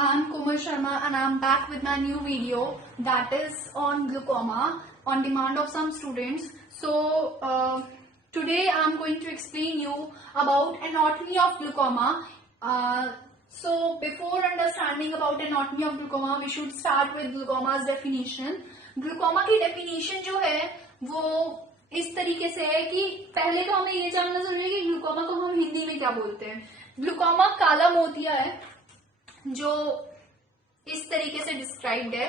I'm Komal Sharma and I'm back with my new video that is on glaucoma on demand of some students. So today I'm going to explain you about anatomy of glaucoma. So before understanding about anatomy of glaucoma, we should start with glaucoma's definition. Glaucoma की definition जो है वो इस तरीके से है कि पहले तो हमें ये जानना जरूरी है कि ग्लूकोमा को हम हिंदी में क्या बोलते हैं. ग्लूकोमा काला मोतिया है जो इस तरीके से डिस्क्राइब्ड है.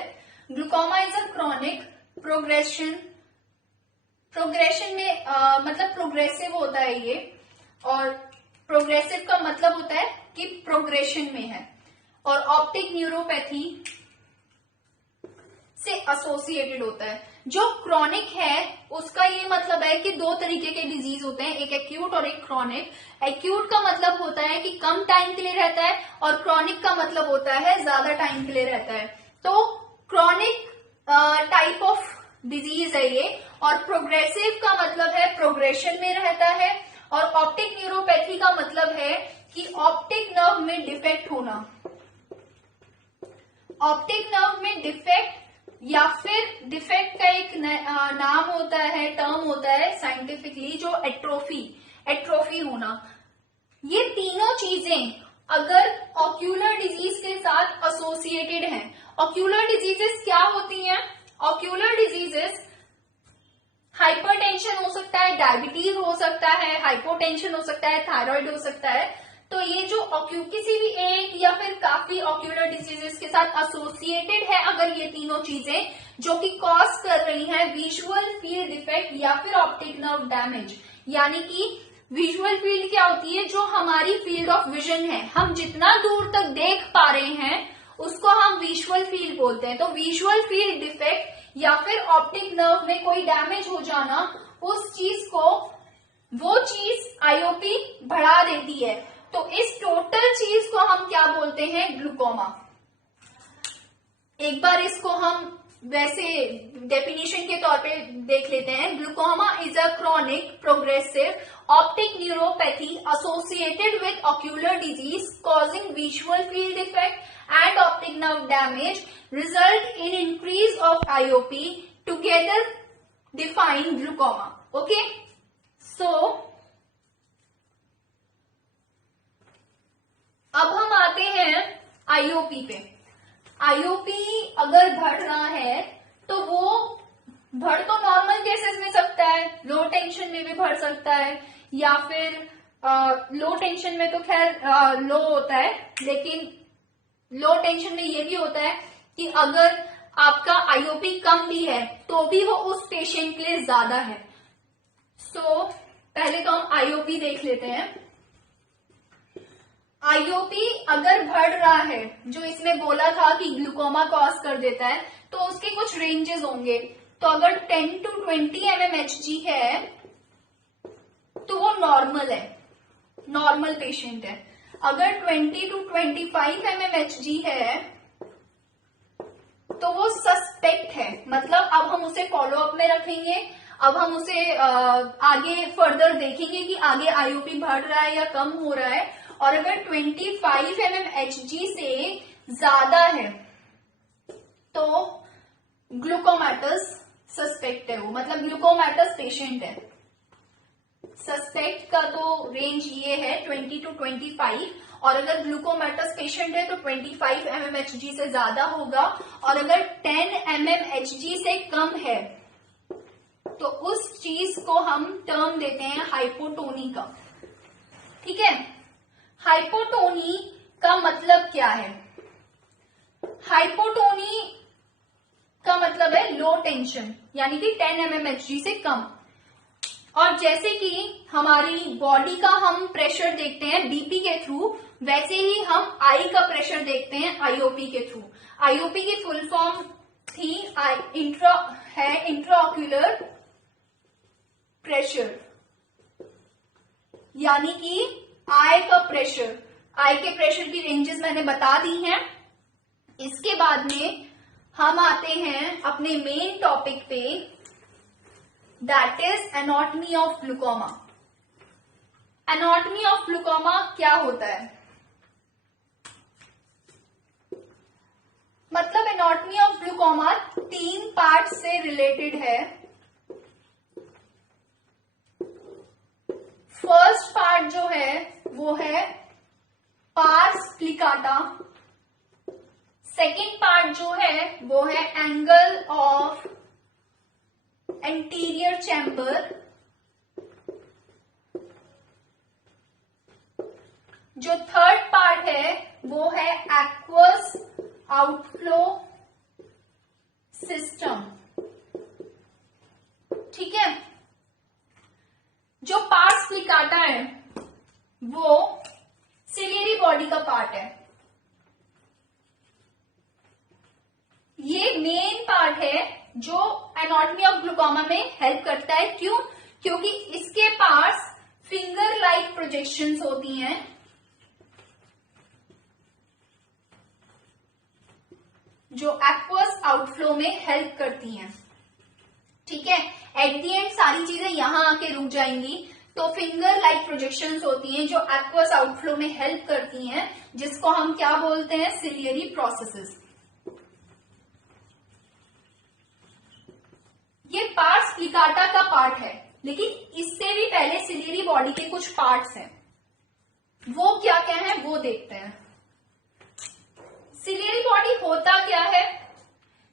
Glaucoma is a chronic progression में मतलब प्रोग्रेसिव होता है ये, और प्रोग्रेसिव का मतलब होता है कि प्रोग्रेशन में है, और ऑप्टिक न्यूरोपैथी से एसोसिएटेड होता है. जो क्रॉनिक है उसका ये मतलब है कि दो तरीके के डिजीज होते हैं, एक एक्यूट और एक क्रॉनिक. एक्यूट का मतलब होता है कि कम टाइम के लिए रहता है, और क्रॉनिक का मतलब होता है ज्यादा टाइम के लिए रहता है. तो क्रॉनिक टाइप ऑफ डिजीज है ये, और प्रोग्रेसिव का मतलब है प्रोग्रेशन में रहता है, और ऑप्टिक न्यूरोपैथी का मतलब है कि ऑप्टिक नर्व में डिफेक्ट होना. ऑप्टिक नर्व में डिफेक्ट या फिर डिफेक्ट का एक नाम होता है, टर्म होता है साइंटिफिकली, जो एट्रोफी होना. ये तीनों चीजें अगर ऑक्यूलर डिजीज के साथ एसोसिएटेड हैं. ऑक्यूलर डिजीजेस क्या होती हैं? ऑक्यूलर डिजीजेस हाइपरटेंशन हो सकता है, डायबिटीज हो सकता है, हाइपोटेंशन हो सकता है, थायराइड हो सकता है. तो ये जो किसी भी एक या फिर काफी ऑक्यूलर डिजीजेस के साथ एसोसिएटेड है, अगर ये तीनों चीजें जो कि कॉज कर रही हैं विजुअल फील्ड डिफेक्ट या फिर ऑप्टिक नर्व डैमेज. यानी कि विजुअल फील्ड क्या होती है? जो हमारी फील्ड ऑफ विजन है, हम जितना दूर तक देख पा रहे हैं उसको हम विजुअल फील्ड बोलते हैं. तो विजुअल फील्ड डिफेक्ट या फिर ऑप्टिक नर्व में कोई डैमेज हो जाना, उस चीज को वो चीज आईओपी बढ़ा देती है. तो इस टोटल चीज को हम क्या बोलते हैं? ग्लूकोमा. एक बार इसको हम वैसे डेफिनेशन के तौर पे देख लेते हैं. Glaucoma is a chronic progressive optic neuropathy associated with ocular disease causing visual field defect and optic nerve damage result in increase of IOP together define glaucoma. Okay, so अब हम आते हैं IOP पे. IOP अगर बढ़ रहा है तो वो बढ़ तो नॉर्मल केसेस में सकता है, लो टेंशन में भी बढ़ सकता है, या फिर लो टेंशन में तो खैर लो होता है, लेकिन लो टेंशन में ये भी होता है कि अगर आपका आईओपी कम भी है तो भी वो उस पेशेंट के लिए ज्यादा है. सो पहले तो हम आईओपी देख लेते हैं. आईओपी अगर बढ़ रहा है, जो इसमें बोला था कि ग्लूकोमा कॉज कर देता है, तो उसके कुछ रेंजेस होंगे. तो अगर 10 to 20 mmHg है तो वो नॉर्मल है, नॉर्मल पेशेंट है. अगर 20 to 25 mmHg है तो वो सस्पेक्ट है, मतलब अब हम उसे फॉलो अप में रखेंगे. अब हम उसे आगे फर्दर देखेंगे कि आगे आईओपी बढ़ रहा है या कम हो रहा है. और अगर 25 mmHg से ज्यादा है तो ग्लूकोमेटस सस्पेक्ट है, वो मतलब ग्लूकोमेटस पेशेंट है. सस्पेक्ट का तो रेंज ये है 20 to 25, और अगर ग्लूकोमेटस पेशेंट है तो 25 mmHg से ज्यादा होगा, और अगर 10 mmHg से कम है तो उस चीज को हम टर्म देते हैं हाइपोटोनी का. ठीक है, हाइपोटोनी का मतलब क्या है? हाइपोटोनी का मतलब है लो टेंशन, यानी कि 10 mmHg से कम. और जैसे कि हमारी बॉडी का हम प्रेशर देखते हैं बीपी के थ्रू, वैसे ही हम आई का प्रेशर देखते हैं आईओपी के थ्रू. आईओपी की फुल फॉर्म थी इंट्राऑक्यूलर प्रेशर, यानी कि आई का प्रेशर. आई के प्रेशर की रेंजेस मैंने बता दी हैं. इसके बाद में हम आते हैं अपने मेन टॉपिक पे, that is anatomy of glaucoma. anatomy of glaucoma क्या होता है? ग्लूकोमा 3 पार्ट से रिलेटेड है। फर्स्ट पार्ट जो है वो है पार्स प्लिकाटा। सेकेंड पार्ट जो है वो है एंगल ऑफ एंटीरियर चैम्बर। जो थर्ड पार्ट है वो है एक्वस आउटफ्लो सिस्टम। ठीक है, जो पार्स प्लिकाटा है वो सिलियरी बॉडी का पार्ट है। ये मेन पार्ट है जो एनाटॉमी ऑफ ग्लूकोमा में हेल्प करता है। क्यों? क्योंकि इसके पास फिंगर लाइक प्रोजेक्शंस होती हैं जो एक्वस आउटफ्लो में हेल्प करती हैं। ठीक है, एट द एंड सारी चीजें यहां आके रुक जाएंगी। तो फिंगर लाइक प्रोजेक्शंस होती हैं जो एक्वस आउटफ्लो में हेल्प करती हैं, जिसको हम क्या बोलते हैं? Ciliary processes. ये पार्स प्लिकाटा का पार्ट है, लेकिन इससे भी पहले सिलियरी बॉडी के कुछ पार्ट्स हैं। वो क्या क्या है वो देखते हैं। सिलियरी बॉडी होता क्या है?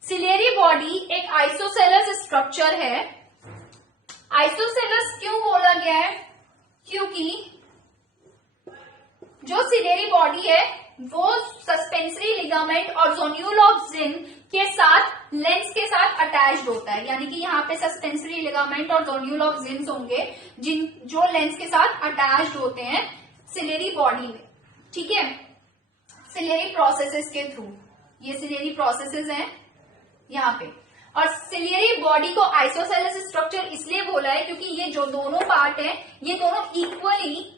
सिलियरी बॉडी एक आइसोसेलस स्ट्रक्चर है। आइसोसेलस क्यों बोला गया है? क्योंकि जो सिलियरी बॉडी है वो सस्पेंसरी लिगामेंट और जोन्यूल ऑफ जिन के साथ लेंस के साथ अटैच्ड होता है। यानी कि यहाँ पे सस्पेंसरी लिगामेंट और जोन्यूल ऑफ जिन्स होंगे जो लेंस के साथ अटैच्ड होते हैं सिलियरी बॉडी में। ठीक है, सिलियरी प्रोसेसेस के थ्रू। ये सिलियरी प्रोसेसेस हैं यहाँ पे। और सिलियरी बॉडी को आइसोसेलस स्ट्रक्चर इसलिए बोला है क्योंकि ये जो दोनों पार्ट हैं ये दोनों इक्वली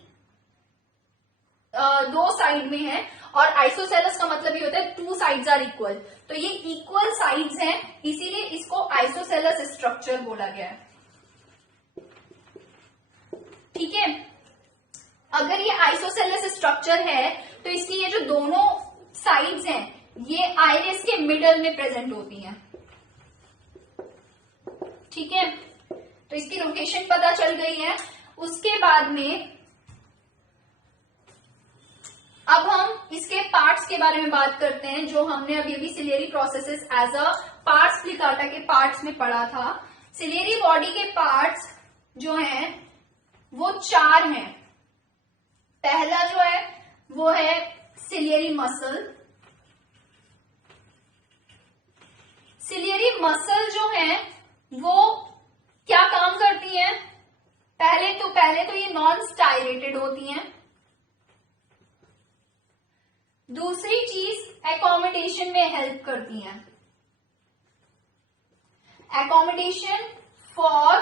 दो साइड में है, और आइसोसेलस का मतलब ये होता है 2 साइड्स आर इक्वल। तो ये इक्वल साइड्स हैं, इसीलिए इसको आइसोसेलस स्ट्रक्चर बोला गया है। ठीक है, अगर ये आइसोसेलस स्ट्रक्चर है तो इसकी ये जो दोनों साइड्स हैं ये आइरिस के मिडल में प्रेजेंट होती हैं। ठीक है, तो इसकी लोकेशन पता चल गई है। उसके बाद में अब हम इसके पार्ट्स के बारे में बात करते हैं, जो हमने अभी ciliary processes as a parts plicata के पार्ट्स में पढ़ा था। सिलियरी बॉडी के पार्ट्स जो हैं वो 4 हैं। पहला जो है वो है सिलियरी मसल। सिलियरी मसल जो है वो क्या काम करती है? पहले तो ये नॉन स्टाइरेटेड होती हैं। दूसरी चीज एकोमोडेशन में हेल्प करती हैं। Accommodation for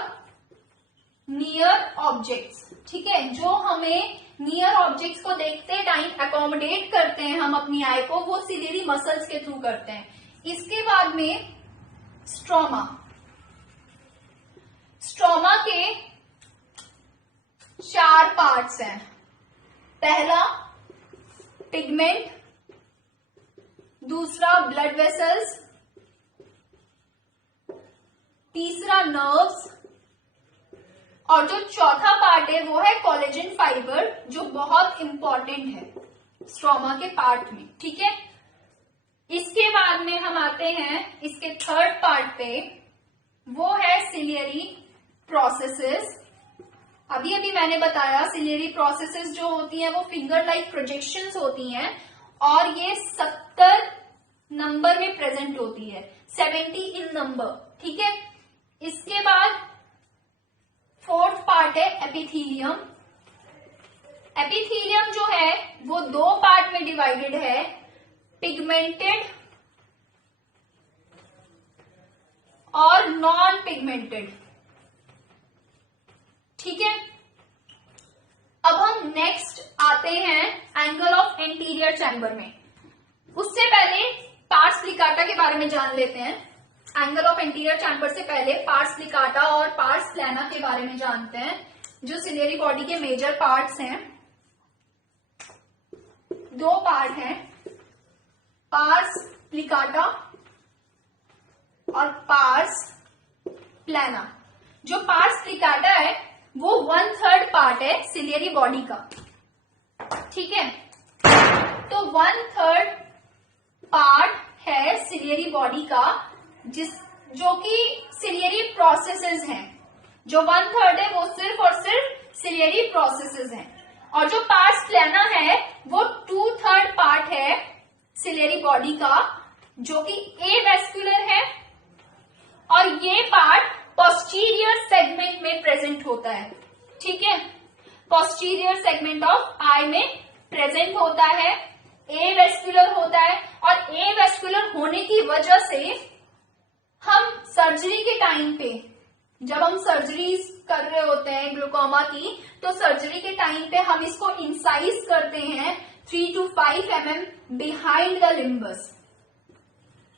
near objects. ठीक है, जो हमें नियर ऑब्जेक्ट्स को देखते टाइम एकोमोडेट करते हैं हम अपनी आई को, वो सिलियरी मसल्स के थ्रू करते हैं। इसके बाद में स्ट्रोमा। स्ट्रोमा के 4 पार्ट्स हैं। पहला पिगमेंट, दूसरा ब्लड वेसल्स, तीसरा नर्व्स, और जो चौथा पार्ट है वो है कोलेजन फाइबर, जो बहुत इंपॉर्टेंट है स्ट्रोमा के पार्ट में। ठीक है, इसके बाद में हम आते हैं इसके थर्ड पार्ट पे, वो है सिलियरी प्रोसेसेस। अभी मैंने बताया सिलियरी प्रोसेसेस जो होती हैं वो फिंगर लाइक प्रोजेक्शंस होती हैं, और ये 70 नंबर में प्रेजेंट होती है, 70 इन नंबर। ठीक है, इसके बाद फोर्थ पार्ट है एपिथीलियम। एपिथीलियम जो है वो 2 पार्ट में डिवाइडेड है, पिगमेंटेड और नॉन पिगमेंटेड। ठीक है, अब हम नेक्स्ट आते हैं एंगल ऑफ एंटीरियर चैम्बर में। उससे पहले पार्स प्लिकाटा के बारे में जान लेते हैं। एंगल ऑफ एंटीरियर चैम्बर से पहले पार्स प्लिकाटा और पार्स प्लाना के बारे में जानते हैं, जो सिलियरी बॉडी के मेजर पार्ट्स हैं। 2 पार्ट हैं, पार्स प्लिकाटा और पार्स प्लाना। जो पार्स प्लिकाटा है वो 1/3 पार्ट है सिलियरी बॉडी का, ठीक है। तो 1/3 पार्ट है सिलियरी बॉडी का, जो कि सिलियरी प्रोसेसेस हैं। जो 1/3 है वो सिर्फ और सिर्फ सिलियरी प्रोसेसेस हैं, और जो पार्स प्लाना है वो 2/3 पार्ट है सिलियरी बॉडी का, जो कि एवेस्कुलर है, और ये पार्ट पोस्टीरियर सेगमेंट में प्रेजेंट होता है, ठीक है। पोस्टीरियर सेगमेंट ऑफ आई में प्रेजेंट होता है, एवेस्कुलर होता है, और एवेस्कुलर होने की वजह से हम सर्जरी के टाइम पे, जब हम सर्जरीज कर रहे होते हैं ग्लूकोमा की, तो सर्जरी के टाइम पे हम इसको इंसाइज करते हैं 3 to 5 mm behind the limbus,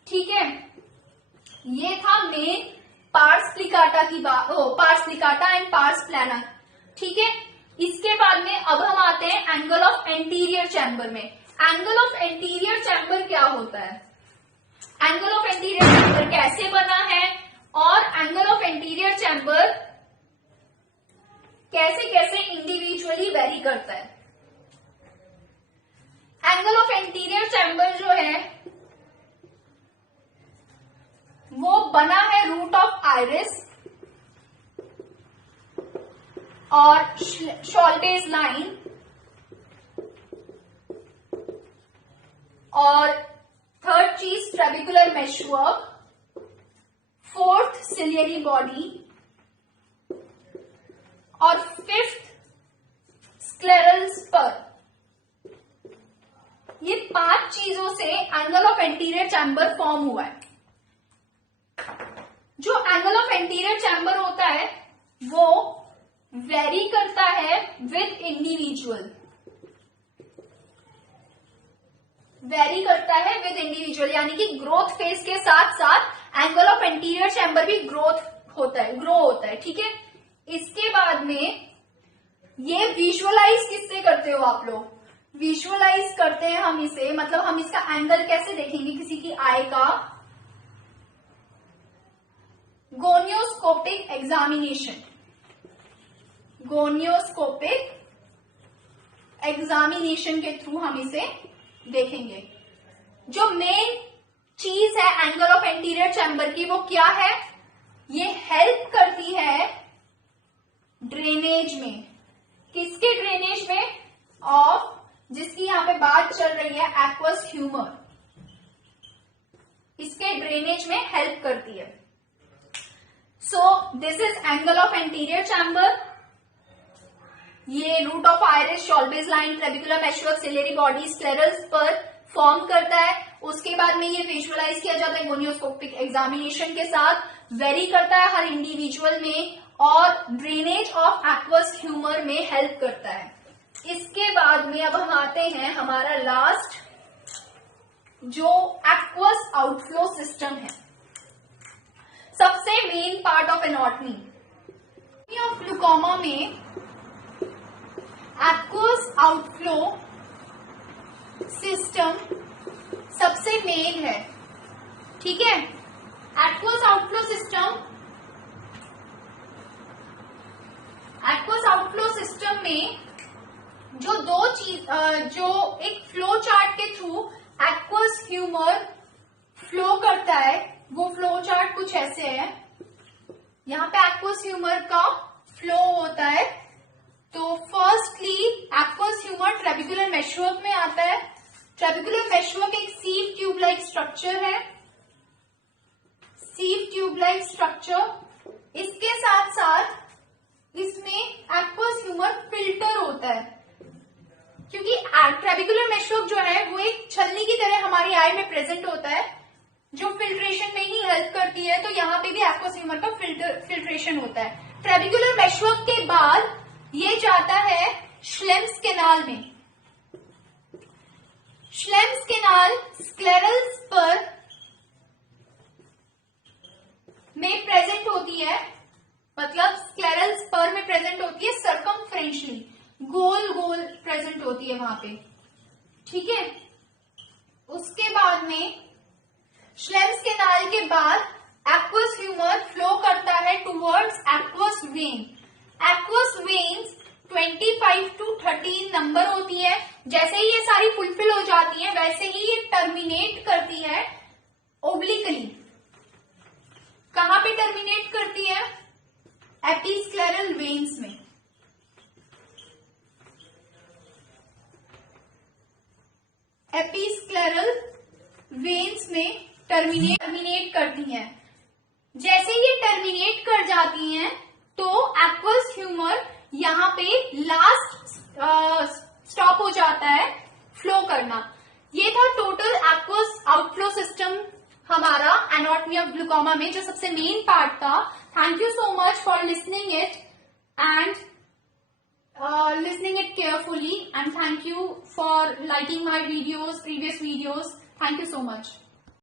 ठीक है। ये था मेन पार्स प्लिकाटा की बात, pars plicata and pars plana, ठीक है। इसके बाद में अब हम आते हैं एंगल ऑफ एंटीरियर चैम्बर में। एंगल ऑफ एंटीरियर चैम्बर क्या होता है, एंगल ऑफ एंटीरियर चैम्बर कैसे बना है, और एंगल ऑफ एंटीरियर चैम्बर कैसे कैसे इंडिविजुअली वेरी करता है। एंगल ऑफ एंटीरियर चैम्बर जो है वो बना है रूट ऑफ आइरिस और शॉल्बेज लाइन, और थर्ड चीज trabecular meshwork, fourth ciliary body, और फिफ्थ स्क्लेरल स्पर। ये 5 चीजों से angle of anterior chamber form हुआ है। जो एंगल ऑफ एंटीरियर चैम्बर होता है वो वेरी करता है विद इंडिविजुअल, वेरी करता है विद इंडिविजुअल, यानी कि ग्रोथ फेज के साथ साथ एंगल ऑफ एंटीरियर चैम्बर भी ग्रो होता है, ठीक है। इसके बाद में ये विजुअलाइज किससे करते हो आप लोग, विजुअलाइज करते हैं हम इसे, मतलब हम इसका एंगल कैसे देखेंगे किसी की आई का, गोनियोस्कोपिक एग्जामिनेशन, गोनियोस्कोपिक एग्जामिनेशन के थ्रू हम इसे देखेंगे। जो मेन चीज है एंगल ऑफ एंटीरियर चैम्बर की वो क्या है, ये हेल्प करती है ड्रेनेज में, किसके ड्रेनेज में, ऑफ, जिसकी यहां पे बात चल रही है एक्वस ह्यूमर, इसके ड्रेनेज में हेल्प करती है। So this is angle of anterior chamber. ये root of iris, Schwalbe's line, trabecular meshwork, ciliary body, sclerals पर फॉर्म करता है। उसके बाद में ये विजुअलाइज किया जाता है गोनियोस्कोपिक एग्जामिनेशन के साथ, वेरी करता है हर इंडिविजुअल में, और ड्रेनेज ऑफ एक्वस ह्यूमर में हेल्प करता है। इसके बाद में अब हम आते हैं हमारा लास्ट जो एक्वस आउटफ्लो सिस्टम है, सबसे main part of anatomy of glaucoma में एक्वस आउटफ्लो सिस्टम सबसे मेन है, ठीक है। एक्वस आउटफ्लो सिस्टम में जो दो चीज, जो एक फ्लो चार्ट के थ्रू एक्वस ह्यूमर फ्लो करता है, वो फ्लो चार्ट कुछ ऐसे है। यहाँ पे एक्वस ह्यूमर का फ्लो होता है। तो firstly aqueous humour trabecular meshwork में आता है। ट्रेबिकुलर मेशवर्क एक सीव ट्यूब लाइक स्ट्रक्चर है, सीव ट्यूब लाइक स्ट्रक्चर। इसके साथ साथ इसमें एक्वस ह्यूमर फिल्टर होता है, क्योंकि ट्रेबिकुलर मेशवर्क जो है वो एक छलनी की तरह हमारी आई में प्रेजेंट होता है, जो फिल्ट्रेशन में ही हेल्प करती है। तो यहाँ पे भी एक्वस ह्यूमर का फिल्ट्रेशन होता है। ट्रेबिकुलर मेशवर्क के बाद ये जाता है श्लेम्स कैनाल में। श्लेम्स कैनाल स्क्लेरल स्पर में प्रेजेंट होती है, मतलब स्क्लेरल स्पर में प्रेजेंट होती है सर्कमफ्रेंशियली, गोल गोल प्रेजेंट होती है वहां पे, ठीक है। उसके बाद में श्लेम्स कैनाल के बाद एक्वस ह्यूमर फ्लो करता है towards aqueous when. Aqueous veins 25 to 30 number होती है। जैसे ही ये सारी फुलफिल हो जाती है वैसे ही ये टर्मिनेट करती है ओब्लिकली। कहां पे टर्मिनेट करती है? एपिस्क्लेरल वेन्स में। एपिस्क्लेरल वेन्स में टर्मिनेट करती हैं। जैसे ये टर्मिनेट कर जाती हैं तो एक्वस ह्यूमर यहाँ पे लास्ट स्टॉप हो जाता है फ्लो करना। ये था टोटल एक्वस आउटफ्लो सिस्टम हमारा एनाटॉमी ऑफ ग्लूकोमा में, जो सबसे मेन पार्ट था। Thank you so much for listening it and listening it carefully, and thank you for liking my videos, previous videos. Thank you so much.